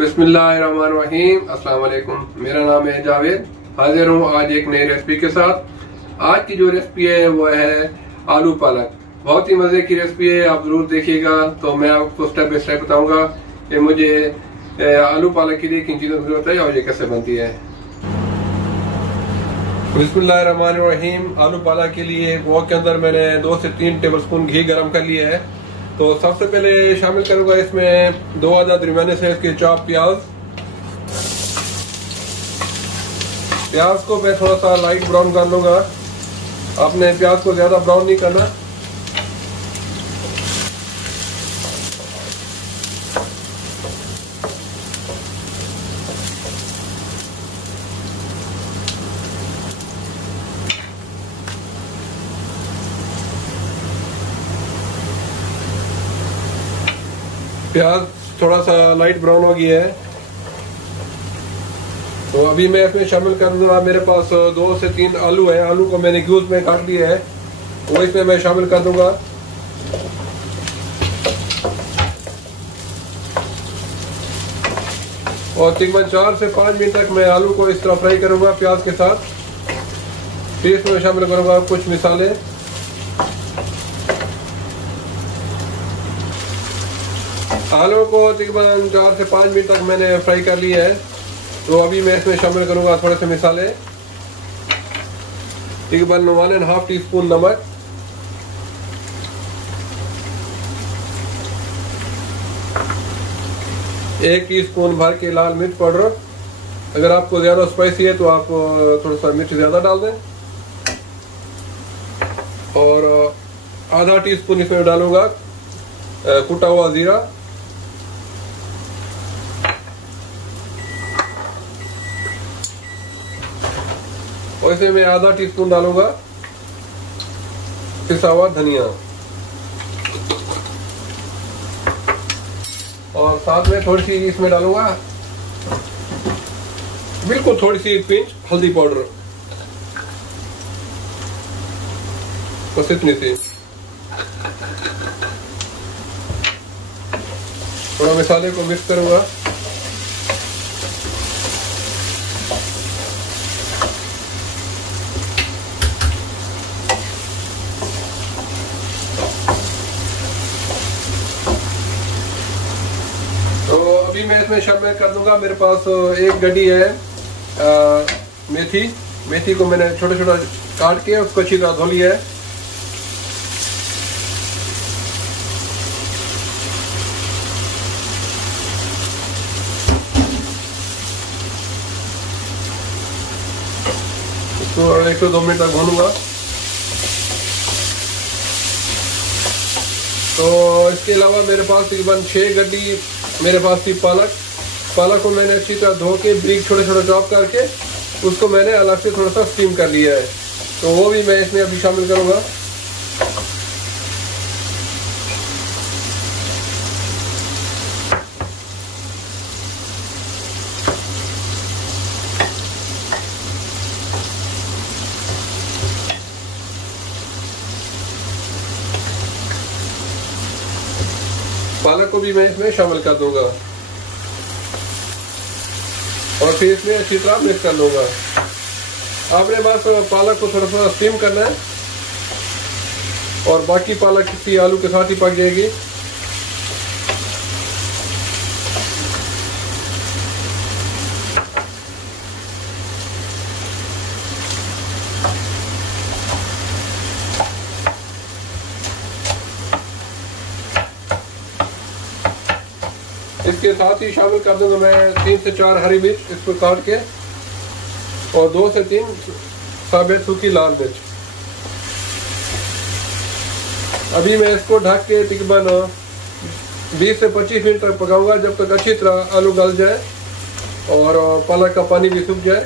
बिस्मिल्लाहिर्रहमानिर्रहीम। अस्सलाम वालेकुम। मेरा नाम है जावेद। हाजिर हूँ आज एक नई रेसिपी के साथ। आज की जो रेसिपी है वो है आलू पालक। बहुत ही मजे की रेसिपी है, आप जरूर देखिएगा। तो मैं आपको स्टेप बाय स्टेप बताऊंगा कि मुझे आलू पालक के लिए किन चीजों की जरूरत है और ये कैसे बनती है। बिस्मिल्लाहिर्रहमानिर्रहीम। आलू पालक के लिए वॉक के अंदर मैंने 2 से 3 टेबलस्पून घी गर्म कर लिया है। तो सबसे पहले शामिल करूंगा इसमें 2 आधा दरमियाने साइज के चॉप प्याज को मैं थोड़ा सा लाइट ब्राउन कर लूंगा। आपने प्याज को ज्यादा ब्राउन नहीं करना। प्याज थोड़ा सा लाइट ब्राउन हो गया है, तो अभी मैं इसमें शामिल कर दूंगा। मेरे पास 2 से 3 आलू है। आलू को मैंने क्यूब में काट लिया है, वो इसमें मैं शामिल कर दूंगा। और तकरीबन 4 से 5 मिनट तक मैं आलू को इस तरह फ्राई करूंगा प्याज के साथ। फिर इसमें शामिल करूंगा कुछ मसाले। आलू को तकरीबन 4 से 5 मिनट तक मैंने फ्राई कर लिया है, तो अभी मैं इसमें शामिल करूंगा थोड़े से मसाले। तकरीबन 1.5 टीस्पून नमक, एक टीस्पून भर के लाल मिर्च पाउडर। अगर आपको ज्यादा स्पाइसी है तो आप थोड़ा सा मिर्च ज्यादा डाल दें। और आधा टीस्पून इसमें डालूंगा कुटा हुआ जीरा। और इसमें मैं आधा टीस्पून डालूंगा पिसा हुआ धनिया। और साथ में थोड़ी सी इसमें डालूंगा बिल्कुल थोड़ी सी पिंच हल्दी पाउडर, बस इतनी सी। थोड़ा मसाले को मिक्स करूंगा। तो अभी मैं इसमें शामिल कर दूंगा, मेरे पास एक गड्डी है मेथी को मैंने छोटा छोटा काट के उसको अच्छी तरह धो लिया है। इसको 1 से 2 मिनट तक भूनूंगा। तो इसके अलावा मेरे पास तकरीबन 6 गड्डी मेरे पास थी पालक को मैंने अच्छी तरह धो के ब्रीक छोटे छोटे चॉप करके उसको मैंने अलग से थोड़ा सा स्टीम कर लिया है, तो वो भी मैं इसमें अभी शामिल करूंगा। पालक को भी मैं इसमें शामिल कर दूंगा और फिर इसमें अच्छी तरह मिक्स कर लूंगा। आपने बस पालक को थोड़ा सा स्टीम करना है और बाकी पालक किसी आलू के साथ ही पक जाएगी। इसके साथ ही शामिल कर दूंगा मैं 3 से 4 हरी मिर्च इसको काट के और 2 से 3 साबुत सूखी लाल मिर्च। अभी मैं इसको ढक के तकरीबन 20 से 25 मिनट तक पकाऊंगा, जब तक अच्छी तरह आलू गल जाए और पालक का पानी भी सूख जाए।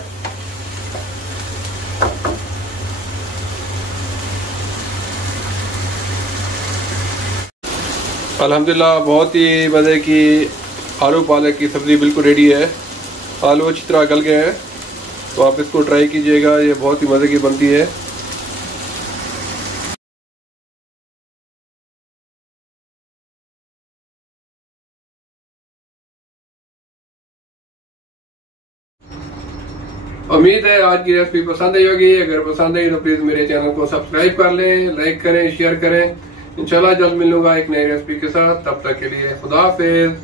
अल्हम्दुलिल्लाह बहुत ही मज़े की आलू पालक की सब्ज़ी बिल्कुल रेडी है। आलू अच्छी तरह गल गए हैं, तो आप इसको ट्राई कीजिएगा, ये बहुत ही मज़े की बनती है। उम्मीद है आज की रेसिपी पसंद आई होगी। अगर पसंद आई तो प्लीज मेरे चैनल को सब्सक्राइब कर लें, लाइक करें, शेयर करें। इंशाल्लाह जल्द मिलूंगा एक नई रेसिपी के साथ। तब तक के लिए खुदा हाफिज।